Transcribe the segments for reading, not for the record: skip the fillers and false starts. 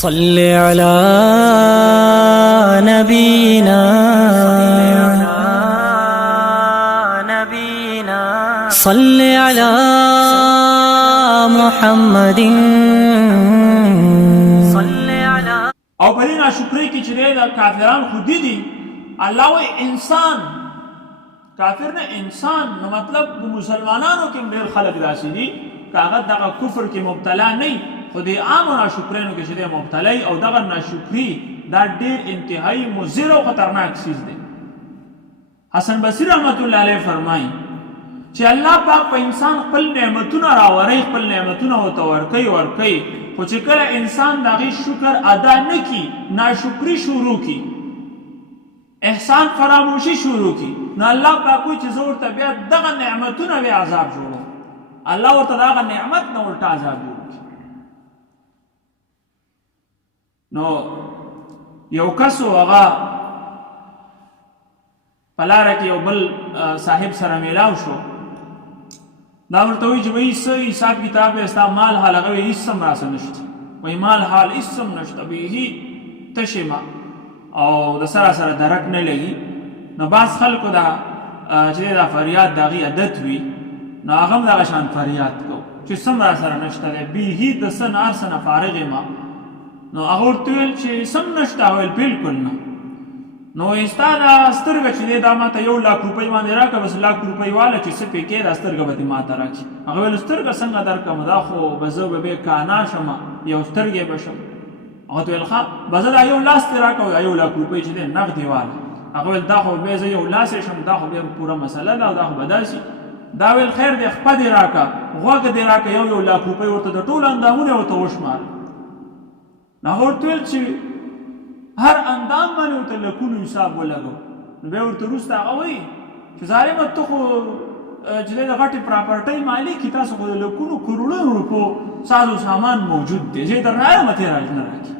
صل على نبينا صل على محمد او په دې ناشکرۍ کې چې د کافران خودي دي الله وایي انسان کافر نه انسان نو مطلب د مسلمانانو کې ډېر خلک داسې دي که هغه دغه کفر کې مبتلا نه خو د عامو ناشکرینو کې چې دی مبتلا او دغه ناشکري دا ډېر انتهایي مضر او خطرناک چیز دی. حسن بصري رحمت الله علیه فرمایي چې الله پاک په انسان خپل نعمتونه راوړي خپل نعمتونه ورته ورکوي خو چې کله انسان د هغې شکر ادا نه کړي ناشکري شروع کړي احسان فراموشي شروع کړي نو الله پاک وایي چې زه ورته بیا دغه نعمتونه بیا عذاب جوړوم الله ورته د هغه نعمت نه الټه عذاب جوړ کړي. نو یو کس و هغه په لاره کې یو بل صاحب سره میلاو شو دا ورته وایي چې وایي څه حساب کتاب دی ستا مال حال هغه وایي هېڅ هم راسه نشته وایي مال حال هېڅ هم نشته بیخي تش یم او د سره سره درک نه لګي. نو بعض خلکو دا چې دا فریاد د هغې عادت وي نو هغه هم دغه شان فریاد کو چې څه هم راسره نشته دی بیخي د څه نه هر څه نه فارغ یم نو هغه ورته ویل چې څه هم نشته ویل بالکل نه نو ستا دا سترګه چې دی دا ما ته 1 لک روپۍ باندې راکړه بس 1 لک روپۍ واله چې څه پې کې دا سترګه به دې ما ته راکړي هغه ویل سترګه څنګه درکړم دا خو به زه به بیا کانا شم یو سترګې به شم هغه ته ویل ښه به زه دا 1 لاس دې راکړه 1 لک روپۍ چې دی نغدې واله هغه ویل دا خو بیا زه 1 لاس یې شم دا خو بیا پوره مسله ده او دا خو به داسې دا ویل خیر دی خپه دې راکړه غوږ دې راکړه 1 لک روپۍ ورته د ټولو اندامونه ورته وشماره نو هغه ورته ویل چې هر اندام باندې ورته لکونو حساب ولګو نو بیا ورته وروسته هغه وایي چې ظالمه ته خو چې دی د غټې پراپرټۍ مالک یې تاسو خو د لکونو کروړونو روپو ساز و سامان موجود دی زه یې در نه یم ته یې راج نه راکړي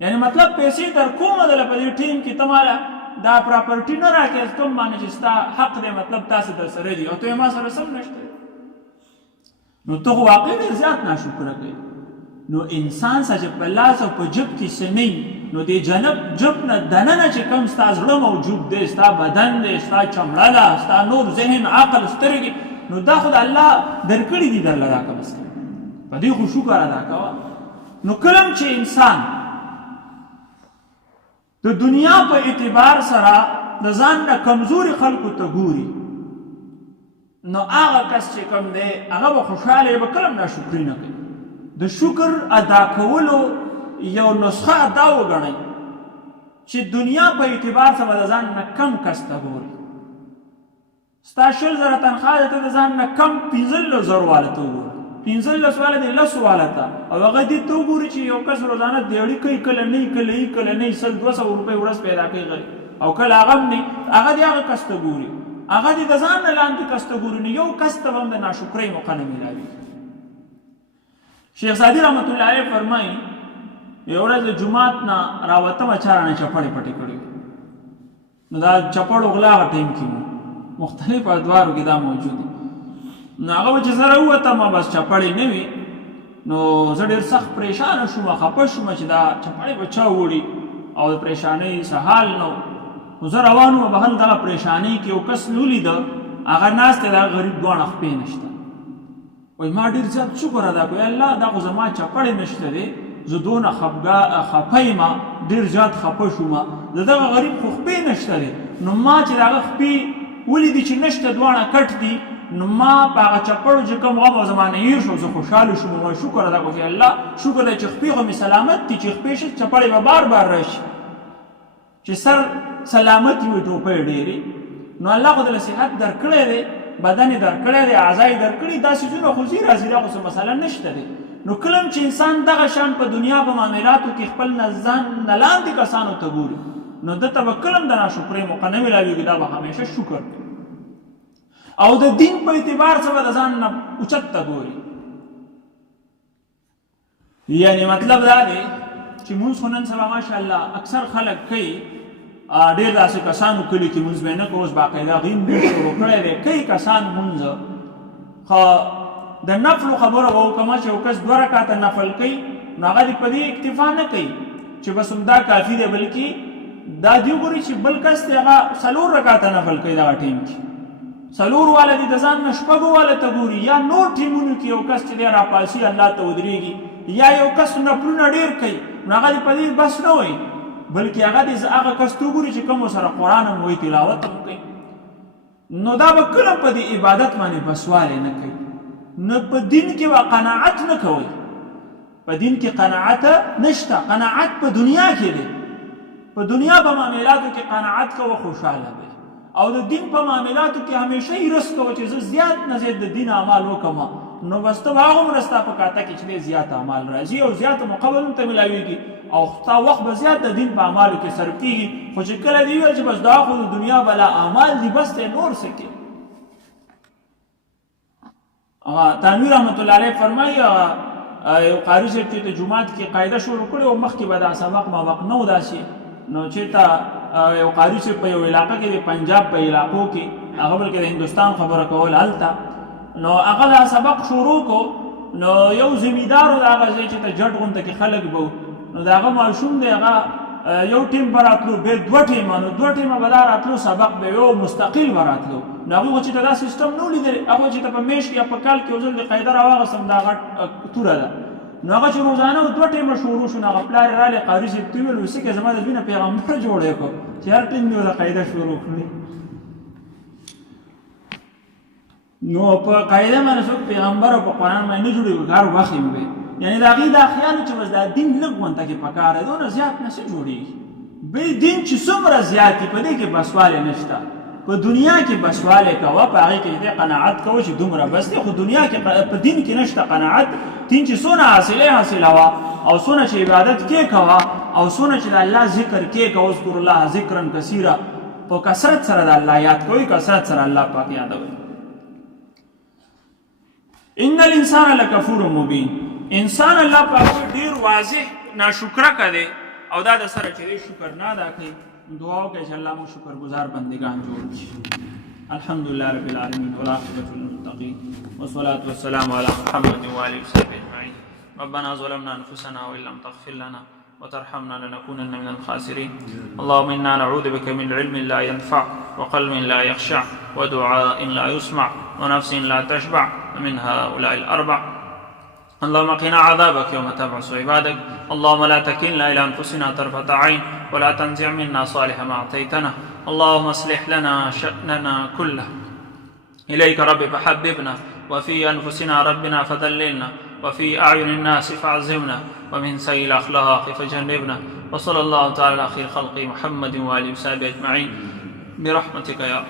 یعنی مطلب پیسې در کومه دله په دې ټیم کې ته ماله دا پراپرټي نه راکړې کوم باندې چې ستا حق دی مطلب تاسې در سره دي او ته یې ما سره سم نشته نو ته خو واقعي ډېر زیات ناشکره کوي. نو انسان سره چې په لاس او په جب کې څه نه نو د جب نه دننه چې کوم ستا زړه موجود دی ستا بدن دی ستا چمړه ده ستا نور ذهن عقل سترګې نو دا خو د الله درکړي دي درله راکړه بس په دې خو شکر ادا کوه. نو کله چې انسان د دنیا په اعتبار سره د ځان نه کمزوري خلکو ته ګوري نو هغه کس چې کوم دی هغه به خوشحاله به کله ناشکري نه کوي. د شکر ادا کولو یو نسخه دا وګڼئ چې دنیا په اعتبار سره د ځان نه کم کس ته ګوري ستا 100,000 تنخواه ده ته د ځان نه کم 15,000 واله ته وګوري 15,000 واله دی 10 واله ته او هغه دې ته وګوري چې یو کس روزانه دیاړي کوي کله نه کله نه 100-200 روپۍ ورځ پیدا کوي غریب او کله هغه هم نه هغه دې هغه کس ته ګوري هغه دې د ځان نه لاندې کس ته ګوري نو یو کس ته هم د ناشکرۍ موقع نه میلاوي. شیخ سعدی رحمت الله علیه فرمایي یو ورځ د جومات نه راوتمه چا رانه چپړې پټې کړې نو دا چپړو غلا هغه ټایم کې وو مختلف ادوارو کې دا موجود نو هغه چې زه راووتم بس چپړې نه وي نو زه ډېر سخت پریشانه شوم خفه شوم چې دا چپړې به چا وړي او د پریشانۍ څه حال نه نو زه روان وم بهر دغه پریشانۍ کې یو کس مې ولیده هغه ناست دی د هغه غریب دواړه خپې نشته وایي ما ډېر زیات شکر ادا کړو الله دا خو زما چپړې نشته دی زه دونه خفه یم ډېر زیات خفه شوم د دغه غریب خو خپې نشته دی نو ما چې د هغه خپې ولیدي چې نشته دواړه کټ دي نو ما په هغه چپړو چې کوم غم او زما نه هېر شو زه خوشحاله شوم ما شکر ادا کړو چې الله شکر دی چې خپې خو مې سلامت دي چې خپې شي چپړې به بار بار راشي چې سر سلامت وي ټوپۍ ډېرې نو الله خو دله صحت درکړی دی بدن یې درکړی دی اعضا یې درکړي دا څیزونه خو ځي راځي دا خو څه مسله نشته دی. نو کله چې انسان دغه شان په دنیا په معاملاتو کې خپل ځان نه لاندې کسانو ته ګوري نو دته به کله هم د ناشکرۍ موقع نه میلاویږي دا به همیشه شکر او د دین په اعتبار سره د ځان نه اوچت ته ګوري یعنی مطلب دا دی چې مونځ خو نن سبا ماشاءالله اکثر خلک کوي ډېر داسې کسانو کلي کې مونځ به یې نه کوي اوس باقاعده هغوی هم ډېر شروع کړی دی کوي کسان مونځ خو د نفلو خبره به وکړمه چې یو کس 2 رکعته نفل کوي نو هغه دې په دې اکتفا نه کوي چې بس همدا کافي دی، بلکې دا دې وګوري چې بل کس دی هغه 4 رکعاته نفل کوي دغه ټیم کې، 4 والا دې د ځان نه 6 والا ته ګوري، یا نور ټیمونو کې یو کس چې دی راپاسي الله ته ودرېږي، یا یو کس نفلونه ډېر کوي، نو هغه دې په دې بس نه وایي، بلکې هغه دې هغه کس ته وګوري چې کوم سره قرآن هم وایي، تلاوت هم کوي. نو دا به کله په دې عبادت باندې بسوالی نه کوي. نو په دین کې به قناعت نه کوئ، په دین کې قناعت نشته. قناعت په دنیا کې دی، په دنیا په معاملاتو کې قناعت کوه، خوشحاله دی، او د دین په معاملاتو کې همیشه هرس کوه چې زه زیات نه زیات د دین اعمال وکړم، نو بس ته به هغومره ستا په کاته کې چې دی زیات اعمال راځي او زیات مقبل هم ته میلاویږي او ستا وخت به زیات د دین په اعمالو کې صرف کېږي. خو چې کله دې ویل چې بس دا خو د دنیا بلا اعمال دي، بس ته نور څه کې. تنویر رحمت الله علیه فرمایي یو قاري صاحب چې د جومات کې قاعده شروع کړې او مخکې به دا سبق مابق نه و داسې، نو چېرته یو قاري صاحب په یو علاقه کې د پنجاب په علاقو کې هغه بلکې د هندوستان خبره کول هلته، نو هغه دا سبق شروع کو، نو یو زمیندار و د هغه ځای چې ته جټ غونته کې خلک به وو، نو د هغه ماشوم دی هغه یو ټیم به راتلو، بیا 2 ټیمه، نو 2 ټیمه به دا راتلو، سبق به یو مستقل به راتلو. نو هغوی خو چې ته دا سیسټم نه و لیدلی، هغوی چې ته په میاشت کې یا په کال کې یو ځل د قاعده راواغېستم دا غټ توره ده، نو هغه چې روزانه 2 ټیمه شروع شو، نو هغه پلار یې راغلی قاري صاحب ته ویل وسې که زما د دوی نه پیغمبر جوړی کړو چې هر ټیم دې ورته قاعده شروع کړي. نو په قاعده باندې څوک پیغمبر او په قرآن باندې نه جوړېږي، کار وخت یې وي، یعنې د هغې دا خیال چې بس دا دین لږ غونته کې پکار دی، دونه زیات نه څه جوړېږي. بل دین چې څومره زیات دي په دې کې بسوالی نشته. په دنیا کې بسوالی کوه، په هغې کې دې قناعت کوه چې دومره بس دی، خو دنیا کې په دین کې نشته قناعت. دین چې څونه حاصلوه او څونه چې عبادت کې کوه او څونه چې د الله ذکر کې کوه، اذکر الله ذکرا کثیرا، په کثرت سره د الله یاد کوئ، کثرت سره الله پاک یادوئ. ان الانسان لکفور مبین، انسان الله پاک ډیر واضح ناشکرکه دی او دا د سره چې دی شکر نه ادا کوي. دعا وکړئ چې الله مو شکر گزار بندگان جوړ کړي. الحمدلله رب العالمین والعاقبة للمتقین والصلاة والسلام علی محمد وآله وصحبه اجمعین. ربنا ظلمنا انفسنا وان لم تغفر لنا وترحمنا لنكونن من الخاسرين. اللهم انا نعوذ بك من علم لا ينفع وقلب لا يخشع ودعاء لا يسمع ونفس لا تشبع ومن هؤلاء الاربع. اللهم قنا عذابك يوم تبعث عبادك. اللهم لا تكلنا الى انفسنا طرفة عين ولا تنزع منا صالح ما اعطيتنا. اللهم اصلح لنا شأننا كله. اليك رب فحببنا، وفي انفسنا ربنا فذللنا، وفي اعين الناس فاعزمنا، ومن سيء الاخلاق فجنبنا. وصلى الله تعالى على خير خلقه محمد واله وصحبه اجمعين برحمتك يا